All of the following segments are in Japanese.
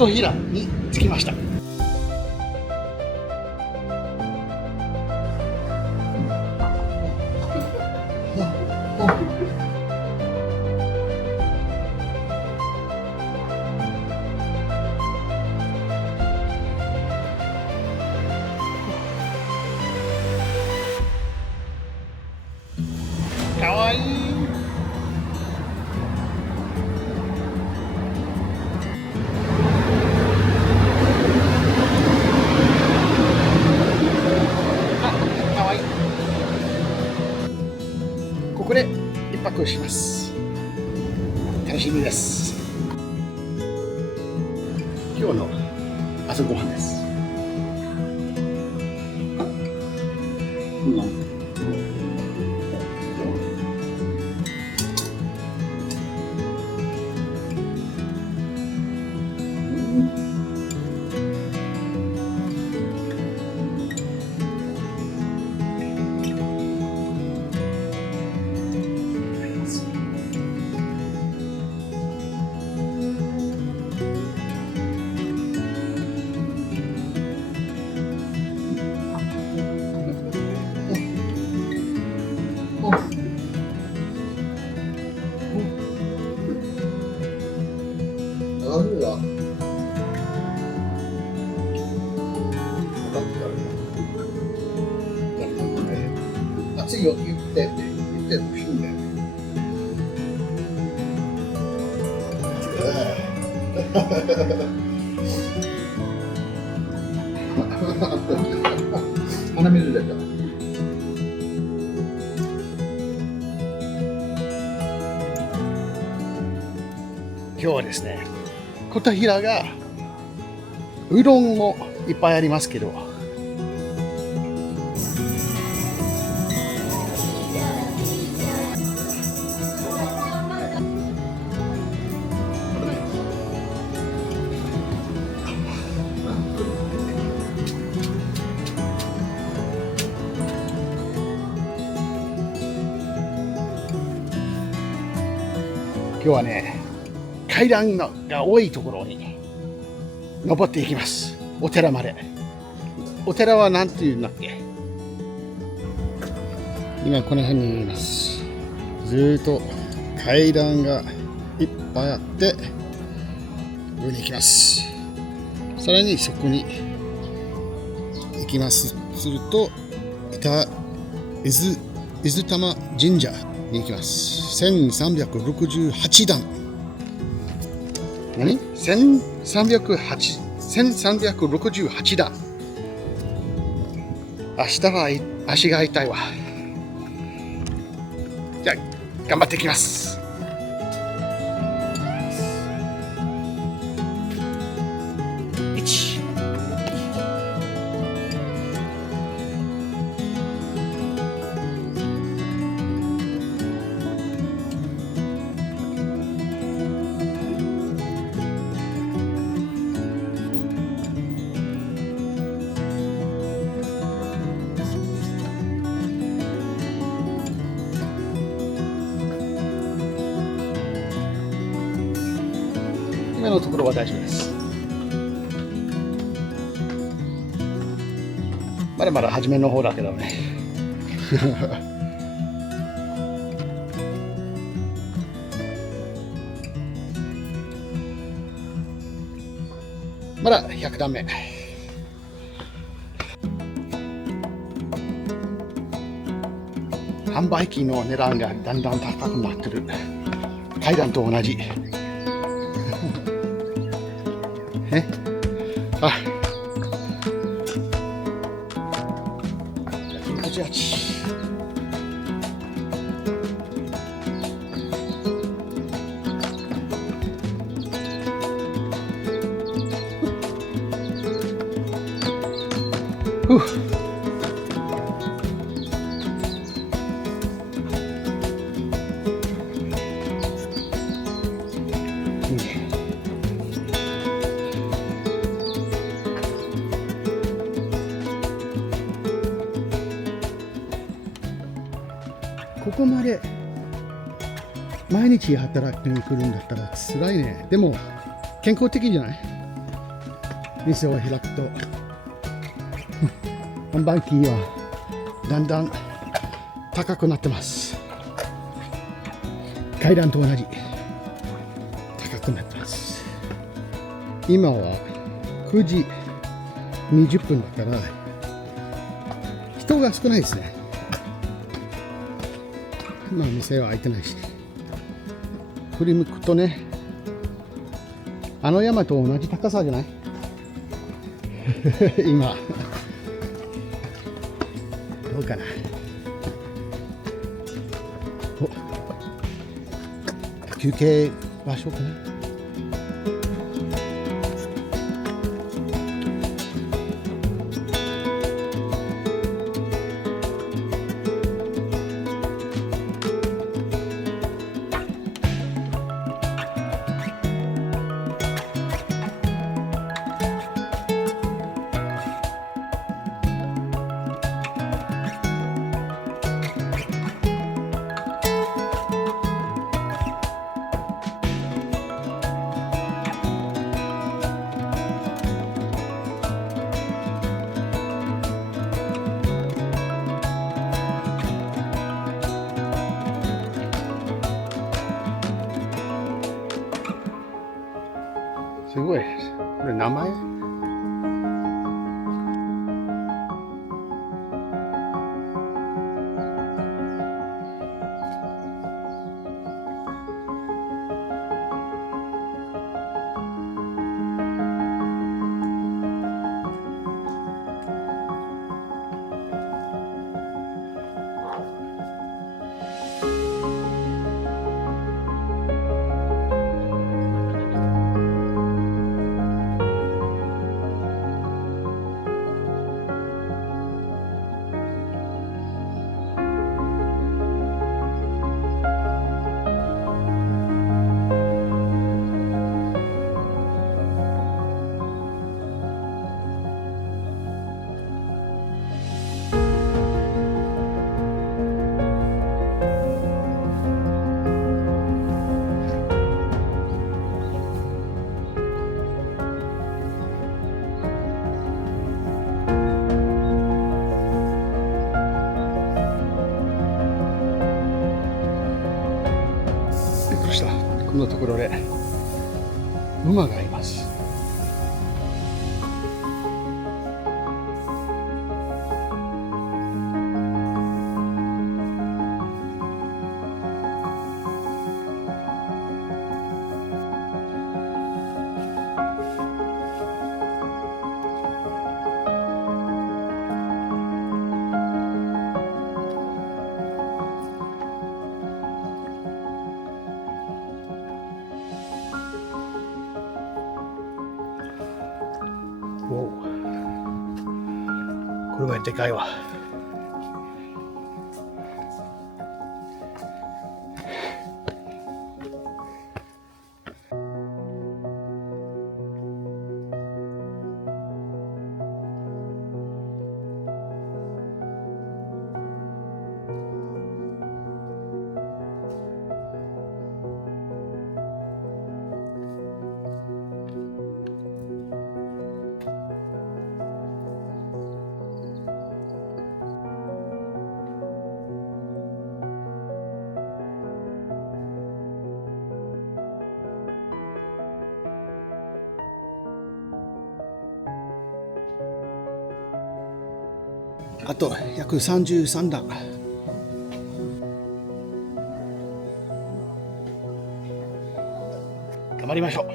琴平に着きました。かわいい。かわいい。ここで一泊します。楽しみです。今日の朝ごはんです。暑いよって言ってほしいんだよね。鼻水出た。今日はですね、琴平がうどんもいっぱいありますけど、今日はね、階段が多いところに登っていきます。お寺まで。お寺は何ていうんだっけ。今この辺にいます。ずーっと階段がいっぱいあって上に行きます。さらにそこに行きます。すると伊豆玉神社に行きます。1368段。何 1368段。明日は足が痛いわ。じゃあ頑張ってきます。今のところは大丈夫です。まだまだ初めの方だけどね。まだ100段目。販売機の値段がだんだん高くなってる。階段と同じ。あ、ここまで毎日働きに来るんだったら辛いね。でも健康的じゃない？店を開くと看板金はだんだん高くなってます。階段と同じ高くなってます。今は9時20分だから人が少ないですね。まあ店は開いてないし、振り向くとね、あの山と同じ高さじゃない今どうかな。休憩場所かな。すごい。これ名前？このところで馬がいます。おう、これはでかいわ。あと約33段。頑張りましょう。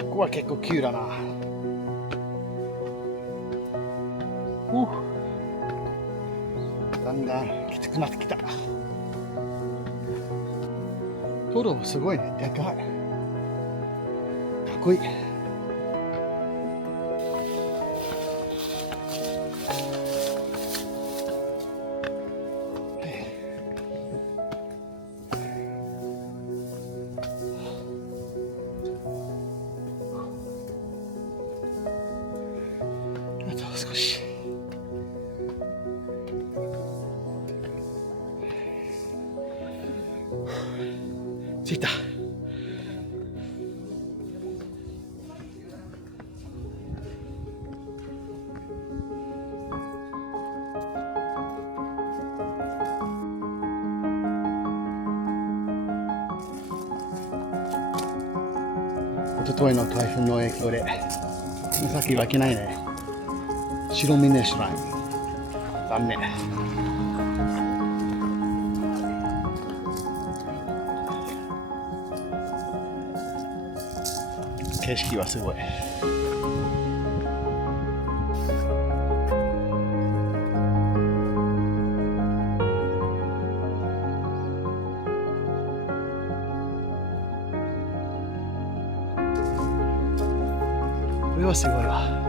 ここは結構急だな。だんだんきつくなってきた。トドすごいね、でかい。かっこいい。あと少し。着いた。おとといの台風の影響で先は行けないね。白峰シュライン残念。景色はすごい。これはすごいわ。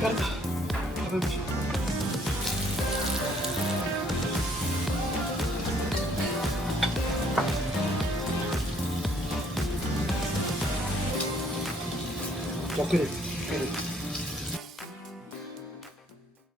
疲れた。食べましょう。楽です。